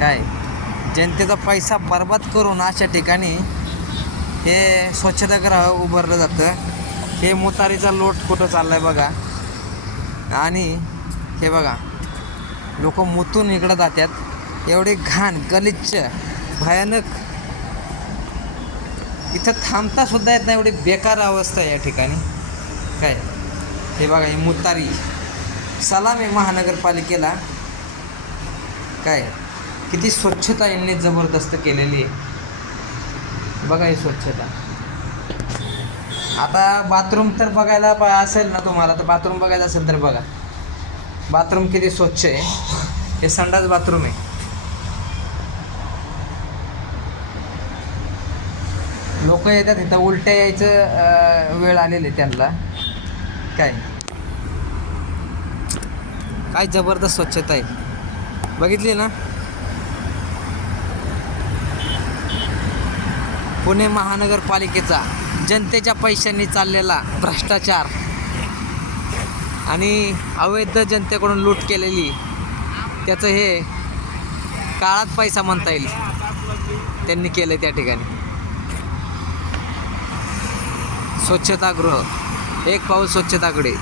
काय? जनतेचा पैसा बर्बाद करून अशा ठिकाणी हे स्वच्छतागृह उभारलं जातं. हे मुतारीचा लोट कुठं चाललाय बघा. आणि हे बघा लोक मुतून इकडं जातात एवढे घाण गलिच्छ भयानक. इथं थांबता सुद्धा येत नाही एवढी बेकार अवस्था आहे या ठिकाणी. काय? हे बघा ही मुतारी. सलाम आहे महानगरपालिकेला. काय? किती स्वच्छता यांनी जबरदस्त केलेली आहे. बघा ही स्वच्छता. आता बाथरूम तर बघायला पा असेल ना तुम्हाला तर बाथरूम बघायचं असेल तर बघा. बाथरूम किती स्वच्छ आहे. हे संडास बाथरूम आहे. लोक येतात इथं उलट्या यायचं वेळ आलेली आहे त्यांना. काय? काय जबरदस्त स्वच्छता आहे. बघितली ना? पुणे महानगरपालिकेचा जनतेच्या पैशांनी चाललेला भ्रष्टाचार आणि अवैध जनतेकडून लूट केलेली त्याचं हे काळात पैसा म्हणता येईल त्यांनी केलं त्या ठिकाणी. स्वच्छतागृह एक पाऊल स्वच्छताकडे.